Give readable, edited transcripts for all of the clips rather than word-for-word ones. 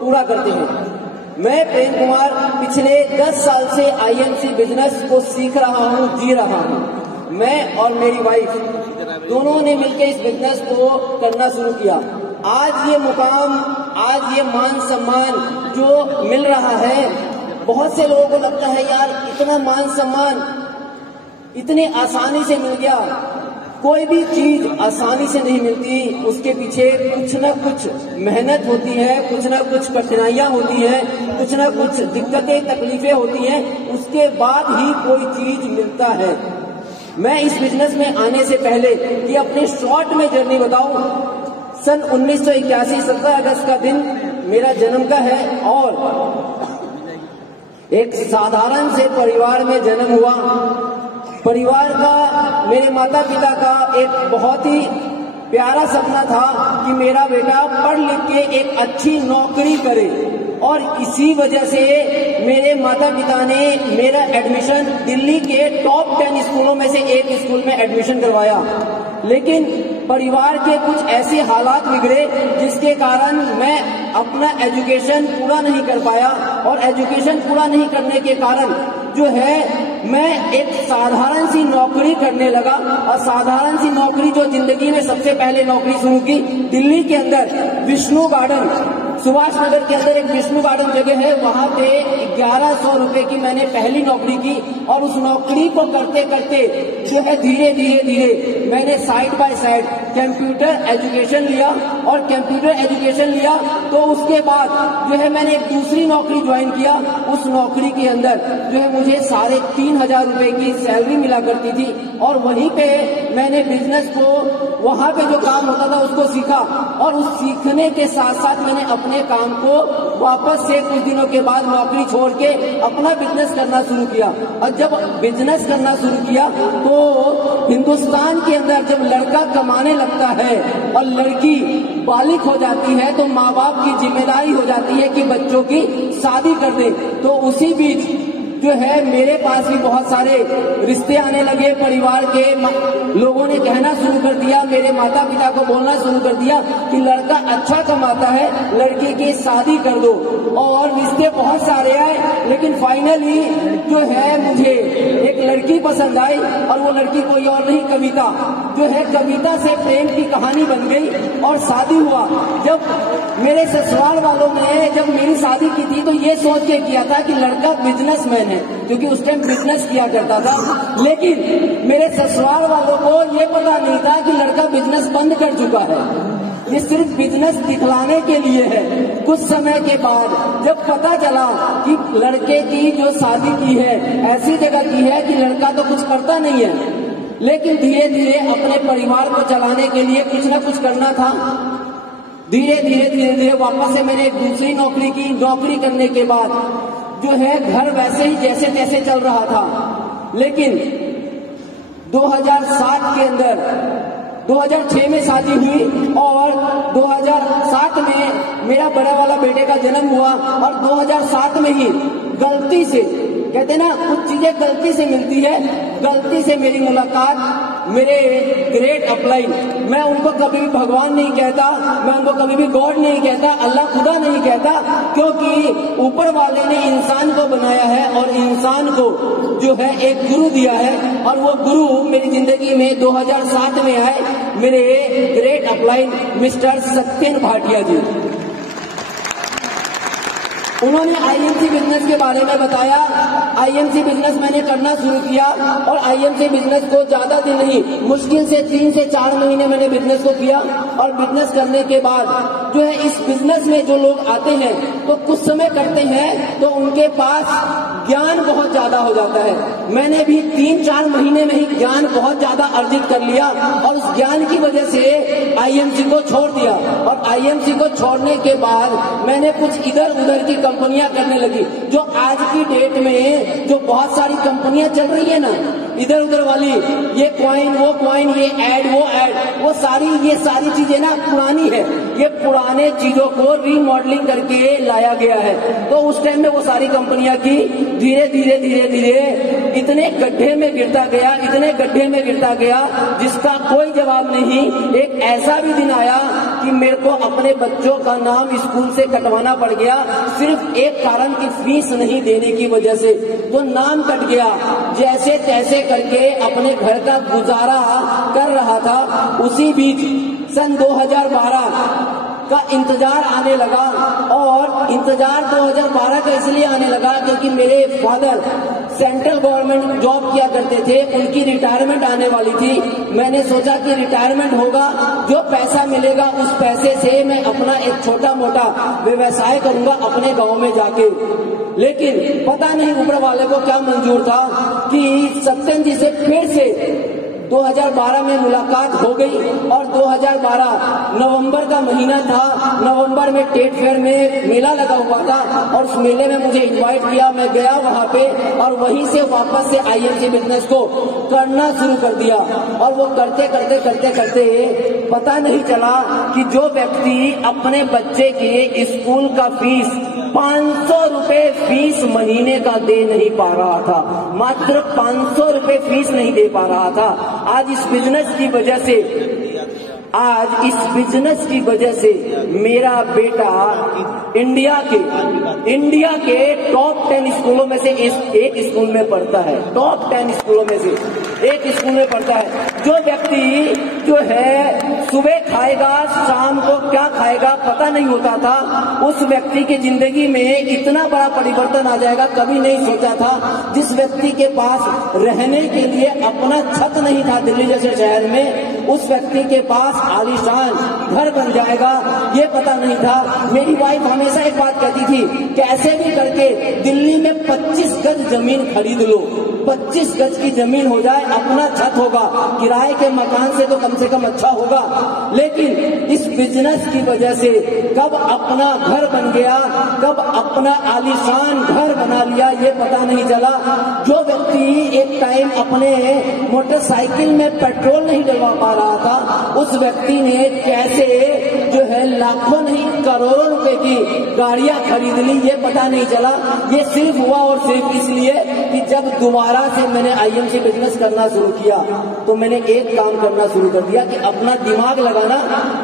पूरा करते हैं। मैं प्रेम कुमार पिछले 10 साल से आईएमसी बिजनेस को सीख रहा हूँ, जी रहा हूँ। मैं और मेरी वाइफ दोनों ने मिलकर इस बिजनेस को करना शुरू किया। आज ये मुकाम, आज ये मान सम्मान जो मिल रहा है, बहुत से लोगों को लगता है यार इतना मान सम्मान इतने आसानी से मिल गया। कोई भी चीज आसानी से नहीं मिलती, उसके पीछे कुछ न कुछ मेहनत होती है, कुछ न कुछ कठिनाइयां होती हैं, कुछ न कुछ दिक्कतें तकलीफें होती हैं, उसके बाद ही कोई चीज मिलता है। मैं इस बिजनेस में आने से पहले कि अपने शॉर्ट में जर्नी बताऊं, सन 1981 17 अगस्त का दिन मेरा जन्म का है और एक साधारण से परिवार में जन्म हुआ। परिवार का, मेरे माता पिता का एक बहुत ही प्यारा सपना था कि मेरा बेटा पढ़ लिख के एक अच्छी नौकरी करे और इसी वजह से मेरे माता पिता ने मेरा एडमिशन दिल्ली के टॉप 10 स्कूलों में से एक स्कूल में एडमिशन करवाया। लेकिन परिवार के कुछ ऐसे हालात बिगड़े जिसके कारण मैं अपना एजुकेशन पूरा नहीं कर पाया और एजुकेशन पूरा नहीं करने के कारण जो है मैं एक साधारण सी नौकरी करने लगा। और साधारण सी नौकरी जो जिंदगी में सबसे पहले नौकरी शुरू की, दिल्ली के अंदर विष्णु गार्डन, सुभाष नगर के अंदर एक विष्णु गार्डन जगह है, वहां पे 1100 रुपए की मैंने पहली नौकरी की। और उस नौकरी को करते करते जो है धीरे धीरे मैंने side by side computer education लिया और कंप्यूटर एजुकेशन लिया तो उसके बाद जो है मैंने एक दूसरी नौकरी ज्वाइन किया। उस नौकरी के अंदर जो है मुझे 3,500 रुपए की सैलरी मिला करती थी और वहीं पे मैंने बिजनेस को, वहां पे जो काम होता था उसको सीखा और उस सीखने के साथ साथ मैंने अपने काम को वापस से कुछ दिनों के बाद नौकरी छोड़ के अपना बिजनेस करना शुरू किया। और जब बिजनेस करना शुरू किया तो हिंदुस्तान के अंदर जब लड़का कमाने लगता है और लड़की बालिग हो जाती है तो माँ बाप की जिम्मेदारी हो जाती है कि बच्चों की शादी कर दे। तो उसी बीच जो है मेरे पास भी बहुत सारे रिश्ते आने लगे। परिवार के लोगों ने कहना शुरू कर दिया, मेरे माता पिता को बोलना शुरू कर दिया कि लड़का अच्छा कमाता है, लड़की की शादी कर दो। और रिश्ते बहुत सारे आए लेकिन फाइनली जो है मुझे एक लड़की पसंद आई और वो लड़की कोई और नहीं, कविता जो है, कविता से प्रेम की कहानी बन गई और शादी हुआ। जब मेरे ससुराल वालों ने जब मेरी शादी की थी तो ये सोच के किया था कि लड़का बिजनेसमैन है, क्योंकि उस टाइम बिजनेस किया करता था। लेकिन मेरे ससुराल वालों को ये पता नहीं था कि लड़का बिजनेस बंद कर चुका है, ये सिर्फ बिजनेस दिखलाने के लिए है। कुछ समय के बाद जब पता चला कि लड़के की जो शादी की है ऐसी जगह की है कि लड़का तो कुछ करता नहीं है, लेकिन धीरे धीरे अपने परिवार को चलाने के लिए कुछ ना कुछ करना था। धीरे धीरे वापस से मैंने एक दूसरी नौकरी की। नौकरी करने के बाद जो है घर वैसे ही जैसे तैसे चल रहा था। लेकिन 2007 के अंदर 2006 में शादी हुई और 2007 में मेरा बड़ा वाला बेटे का जन्म हुआ और 2007 में ही गलती से, कहते ना कुछ चीजें गलती से मिलती है, गलती से मेरी मुलाकात मेरे ग्रेट अपलाइन, मैं उनको कभी भी भगवान नहीं कहता, मैं उनको कभी भी गॉड नहीं कहता, अल्लाह खुदा नहीं कहता, क्योंकि ऊपर वाले ने इंसान को बनाया है और इंसान को जो है एक गुरु दिया है। और वो गुरु मेरी जिंदगी में 2007 में आए, मेरे great upline mister Satyan Bhatia ji. उन्होंने आईएमसी बिजनेस के बारे में बताया। आईएमसी बिजनेस मैंने करना शुरू किया और आईएमसी बिजनेस को ज्यादा दिन नहीं, मुश्किल से 3 से 4 महीने मैंने बिजनेस को किया। और बिजनेस करने के बाद जो है इस बिजनेस में जो लोग आते हैं तो कुछ समय करते हैं तो उनके पास ज्ञान बहुत ज्यादा हो जाता है। मैंने भी 3-4 महीने में ही ज्ञान बहुत ज्यादा अर्जित कर लिया और उस ज्ञान की वजह से आईएमसी को छोड़ दिया। और आईएमसी को छोड़ने के बाद मैंने कुछ इधर उधर की कंपनियां करने लगी। जो आज की डेट में जो बहुत सारी कंपनियां चल रही है ना, इधर उधर वाली, ये कॉइन वो कॉइन, ये एड वो एड, वो सारी ये सारी चीजें ना पुरानी है। ये पुराने चीजों को रीमॉडलिंग करके लाया गया है। तो उस टाइम में वो सारी कंपनियां की धीरे धीरे धीरे धीरे इतने गड्ढे में गिरता गया, इतने गड्ढे में गिरता गया जिसका कोई जवाब नहीं। एक ऐसा भी दिन आया कि मेरे को अपने बच्चों का नाम स्कूल से कटवाना पड़ गया, सिर्फ एक कारण की फीस नहीं देने की वजह से। तो नाम कट गया। जैसे तैसे करके अपने घर का गुजारा कर रहा था। उसी बीच सन 2012 का इंतजार आने लगा, और इंतजार 2012 का इसलिए आने लगा क्योंकि मेरे फादर सेंट्रल गवर्नमेंट जॉब किया करते थे, उनकी रिटायरमेंट आने वाली थी। मैंने सोचा कि रिटायरमेंट होगा, जो पैसा मिलेगा उस पैसे से मैं अपना एक छोटा मोटा व्यवसाय करूंगा अपने गांव में जाके। लेकिन पता नहीं ऊपर वाले को क्या मंजूर था कि सत्यन जी से फिर से 2012 में मुलाकात हो गई, और 2012 नवंबर का महीना था। नवंबर में टेट फेयर में मेला लगा हुआ था, और उस मेले में मुझे इनवाइट किया। मैं गया वहां पे, और वहीं से वापस से आईएमसी बिजनेस को करना शुरू कर दिया। और वो करते करते करते करते पता नहीं चला कि जो व्यक्ति अपने बच्चे के स्कूल का फीस 500 रुपए फीस महीने का दे नहीं पा रहा था, मात्र 500 रुपए फीस नहीं दे पा रहा था, आज इस बिजनेस की वजह से मेरा बेटा इंडिया के टॉप 10 स्कूलों में से एक स्कूल में पढ़ता है। टॉप 10 स्कूलों में से एक स्कूल में पढ़ता है। जो व्यक्ति जो है सुबह खाएगा शाम को क्या खाएगा पता नहीं होता था, उस व्यक्ति की जिंदगी में इतना बड़ा परिवर्तन आ जाएगा कभी नहीं सोचा था। जिस व्यक्ति के पास रहने के लिए अपना छत नहीं था दिल्ली जैसे शहर में, उस व्यक्ति के पास आलीशान घर बन जाएगा ये पता नहीं था। मेरी वाइफ हमेशा एक बात कहती थी, कैसे भी करके दिल्ली में 25 गज जमीन खरीद लो, 25 गज की जमीन हो जाए, अपना छत होगा, किराए के मकान से तो कम अच्छा होगा। लेकिन इस बिजनेस की वजह से कब अपना घर बन गया, कब अपना आलीशान घर बना लिया ये पता नहीं चला। जो व्यक्ति एक टाइम अपने मोटरसाइकिल में पेट्रोल नहीं डलवा पा रहा था, उस व्यक्ति ने कैसे जो है लाखों नहीं करोड़ों रुपए की गाड़ियां खरीद ली ये पता नहीं चला। ये सिर्फ हुआ और सिर्फ इसलिए कि जब दोबारा से मैंने आईएमसी बिजनेस करना शुरू किया तो मैंने एक काम करना शुरू कर दिया कि अपना दिमाग लगाना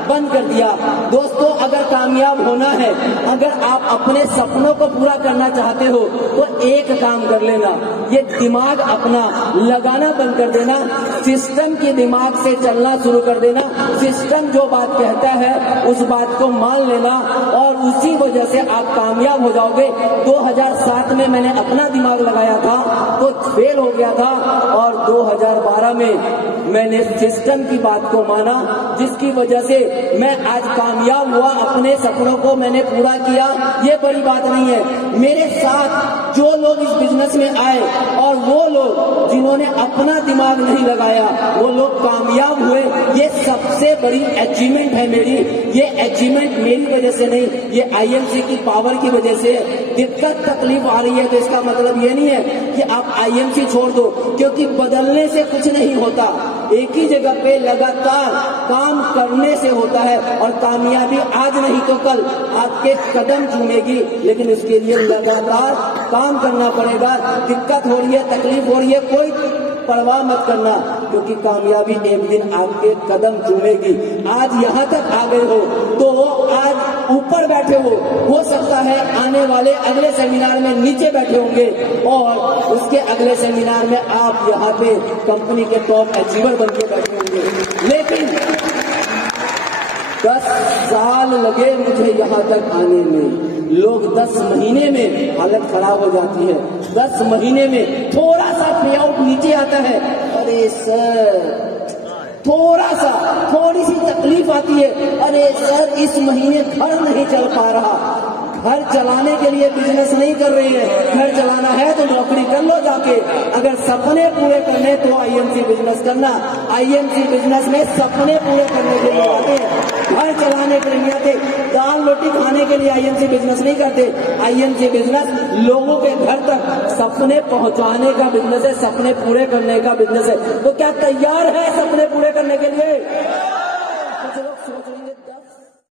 बंद कर दिया। दोस्तों, अगर कामयाब होना है, अगर आप अपने सपनों को पूरा करना चाहते हो तो एक काम कर लेना, ये दिमाग अपना लगाना बंद कर देना, सिस्टम के दिमाग से चलना शुरू कर देना। सिस्टम जो बात कहता है उस बात को मान लेना, और उसी वजह से आप कामयाब हो जाओगे। 2007 में मैंने अपना दिमाग लगाया था तो फेल हो गया था, और 2012 में मैंने सिस्टम की बात को माना, जिसकी वजह से मैं आज कामयाब हुआ, अपने सपनों को मैंने पूरा किया। ये बड़ी बात नहीं है। मेरे साथ जो लोग इस बिजनेस में आए और वो लोग जिन्होंने अपना दिमाग नहीं लगाया वो लोग कामयाब हुए, ये सबसे बड़ी अचीवमेंट है मेरी। ये अचीवमेंट मेरी वजह से नहीं, ये आईएमसी की पावर की वजह से। दिक्कत तकलीफ आ रही है तो इसका मतलब ये नहीं है कि आप आईएमसी छोड़ दो, क्योंकि बदलने से कुछ नहीं होता, एक ही जगह पे लगातार काम करने से होता है। और कामयाबी आज नहीं तो कल आपके कदम चूमेगी, लेकिन उसके लिए लगातार काम करना पड़ेगा। दिक्कत हो रही है, तकलीफ हो रही है, कोई परवाह मत करना, क्योंकि कामयाबी एक दिन आपके कदम चूमेगी। आज यहाँ तक आ गए हो तो आज ऊपर बैठे हो सकता है आने वाले अगले सेमिनार में नीचे बैठे होंगे, और उसके अगले सेमिनार में आप यहाँ पे कंपनी के टॉप अचीवर बन के बैठे होंगे। लेकिन 10 साल लगे मुझे यहाँ तक आने में। लोग 10 महीने में हालत खराब हो जाती है, 10 महीने में थोड़ा सा पे आउट नीचे आता है, अरे सर थोड़ी सी तकलीफ आती है, अरे सर इस महीने घर नहीं चल पा रहा। घर चलाने के लिए बिजनेस नहीं कर रही है, घर चलाना है तो नौकरी कर लो जाके। अगर सपने पूरे करने तो आईएमसी बिजनेस करना। आईएमसी बिजनेस में सपने पूरे करने के लिए आते हैं, घर चलाने के लिए नहीं आते। दाल रोटी खाने के लिए आईएमसी बिजनेस नहीं करते। आईएमसी बिजनेस लोगों के घर तक सपने पहुंचाने का बिजनेस है, सपने पूरे करने का बिजनेस है। तो क्या तैयार है सपने पूरे करने के लिए?